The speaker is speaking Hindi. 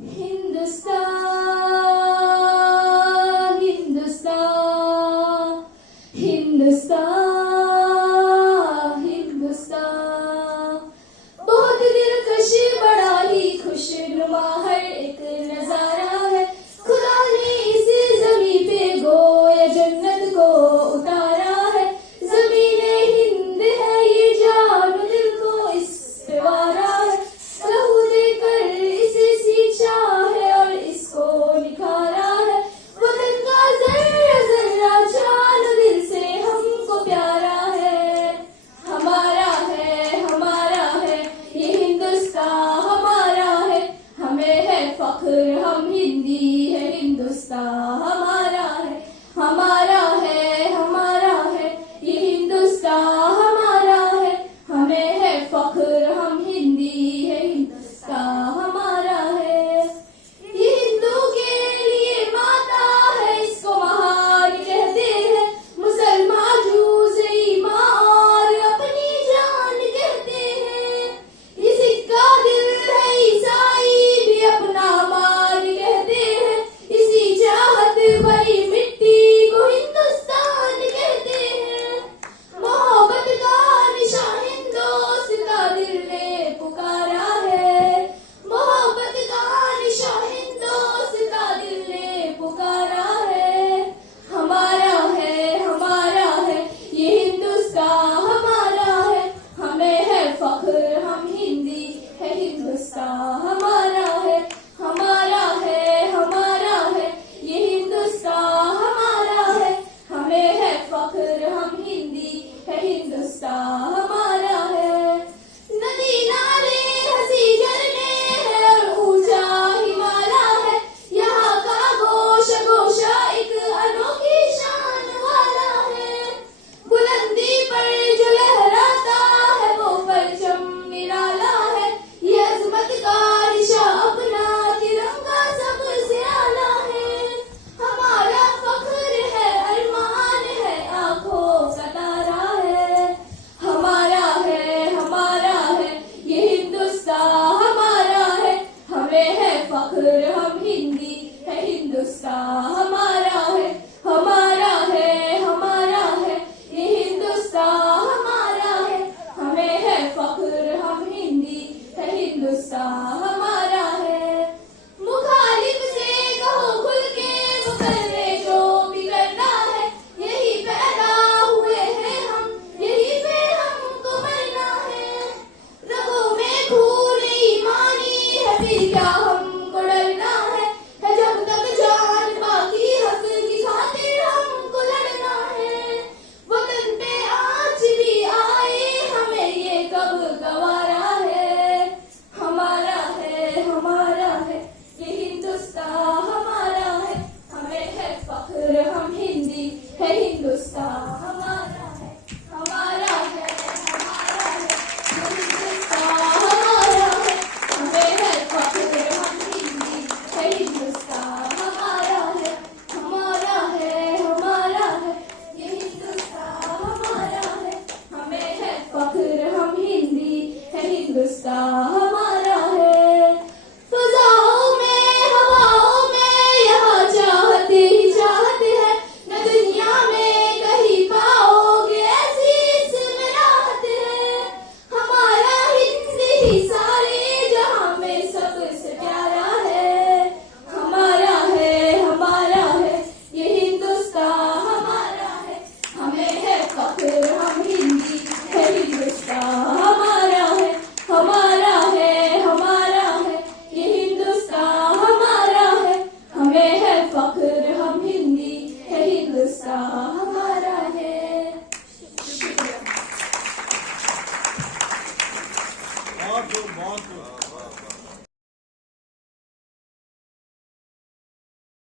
हिंदुस्तान हिंदुस्तान हिंदुस्तान हिंदुस्तान बहुत दिलकश बड़ा ही खुशनुमा हर एक नजारा है। खुदा ने इस जमी पे गोया जन्नत को उतारा है। ज़मीने हिंद है ये जान दिल को इस पे वारा है। लहू देकर इसे सींचा है और इसको निखारा है। वतन का जर्रा जर्रा जान दिल से हमको प्यारा है। हमारा है ये हिंदुस्तान हमारा है। हमें है फख्र हम हिंदी है। हिंदुस्तान हमारा है ये हिंदुस्तान हमारा है। हमें है फख्र हम हिंदी है। हिंदुस्तान हमारा है। ये हिंदू के लिए माता है इसको महान कहते हैं। मुसलमान जूस ईमान और अपनी जान कहते हैं। ये सिक्का दिल है ईसाई भी अपना मान कहते हैं। इसी चाहत भरी मिट्टी को हिंदुस्तान कहते हैं। मोहब्बत का निशान हिंदोस्तान दिल ने पुकारा है। मोहब्बत का निशान हिंदोस्तान दिल ने पुकारा है। हमारा है ये हिंदुस्तान हमारा है। हमें है फख्र हम हिंदी है। हिंदुस्तान हमारा है ये हिंदुस्तान हमारा है। हमें है फख्र हम हिंदी है। हिंदुस्तान हमारा है। नदी नाले हंसी झरने हैं और ऊंचा हिमालय है। यहाँ का गोशा एक अनोखी शान वाला है। बुलंदी पर जो लहराता है वो परचम निराला है। ये अजमत का निशा अपना तिरंगा सबसे आला है। हमारा फख्र है अरमान है आंखों का तारा है। हमारा है ये हिंदुस्तान हमारा है। हमें है फख्र